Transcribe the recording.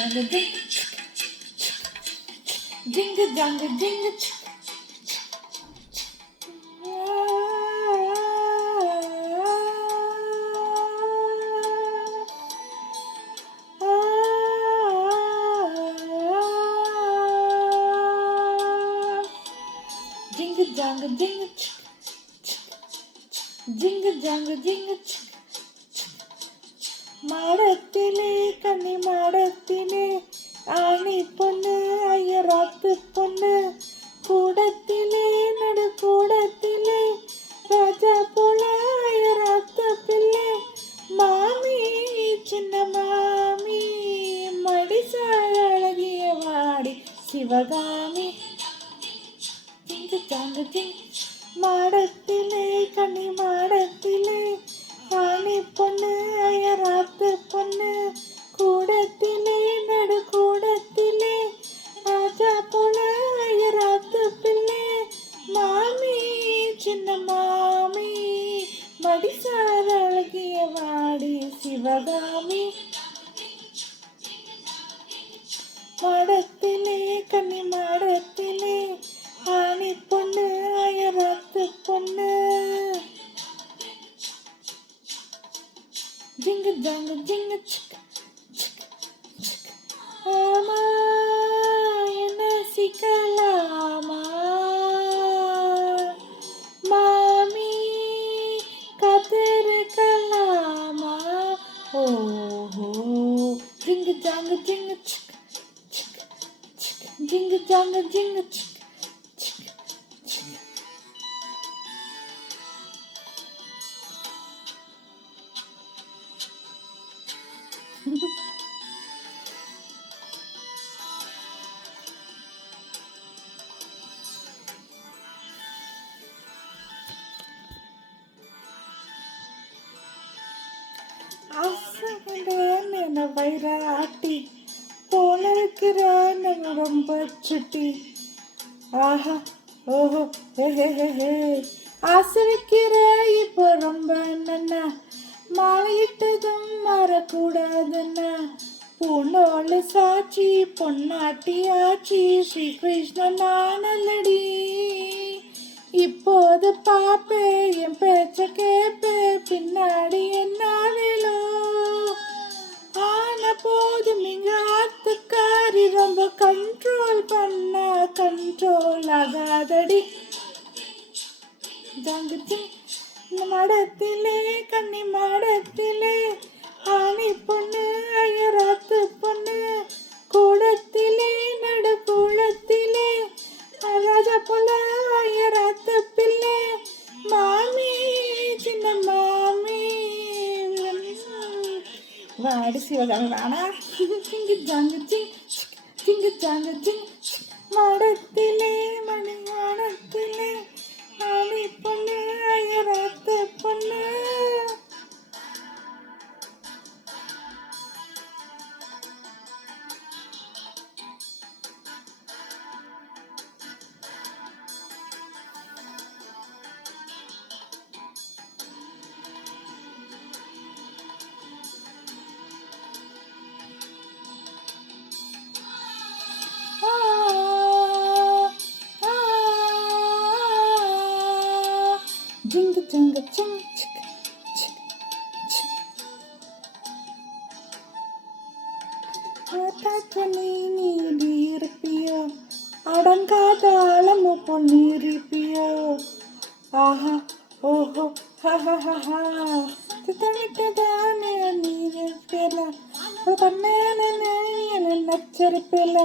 jangle ding, jingle jangle jingle. Jingle jangle jingle, jingle jangle jingle. மாடத்திலே கன்னி மாடத்திலே ஆணி பொண்ணு ஐயராத்து பொண்ணு கூடத்திலே நடு கூடத்திலே ராஜா போல ஐயராத்து பிள்ளை மாமி சின்ன மாமி மடிசாய அழகிய வாடி சிவகாமி மாடத்திலே கன்னி மாடத்திலே ஆணி பொண்ணு ஐயராத்து பொண்ணு கூடத்திலே நடு கூடத்திலே ராஜா போல ஐயராத்து பிள்ளை மாமி சின்ன மாமி மடிசார அழகிய வாடி சிவகாமி மாடத்திலே கன்னி மாடத்திலே ஆணி பொண்ணு ஐயராத்து பொண்ணு jingle jangle jingle chick chick chick ஆமா என்ன சிக்கலாமா மாமி காத்திருக்கலாமா ஓஹோ jingle jangle jingle chick chick chick jingle jangle jingle chick chick chick ஆசையான வைராட்டி போல இருக்கிற நம்ம ரொம்ப சுட்டி ஆஹா ஓஹோ ஹே ஆசை வைக்கிற இப்போ ரொம்ப நன்னா மாலையிட்டதும் மாறக்கூடாதுன்னா பூண்டோல சாட்சி பொன்னாட்டி ஆச்சி ஸ்ரீ கிருஷ்ணன் நானல்லடி இப்போது பாப்பே என் பேச்ச கேப்பே பின்னாடி என்ன வேலோ ஆன போதும் இங்க ஆத்துக்காரி ரொம்ப கண்ட்ரோல் பண்ணா கண்ட்ரோல் ஆகாதடி ஜாங்குச்சி மாடத்திலே கன்னி மாடத்திலே ஆணி பொண்ணு ஐயராத்து பொண்ணு கூடத்திலே நடு கூடத்திலே ராஜா போல ஐயராத்து பிள்ளை மாமி சின்ன மாமி வாடி சிவகாமி வாடா சிங்கு ஜாங்கு சிங் சிங்கு ஜாங்கு சிங் மாடத்திலே மணி மாடத்திலே ஆணி பொண்ணு ஐயராத்து பொண்ணு jingle jangle ching chick chick chick ஆட்டாற்றனை Needi இருப்பியோ அடங்காத அளமு பொன்னிருப்பியோ ஆஹா ஓஹோ ஹஹஹா திட்டமிட்டதானே நீரிப்பில பண்ணேன நச்சரிப்பில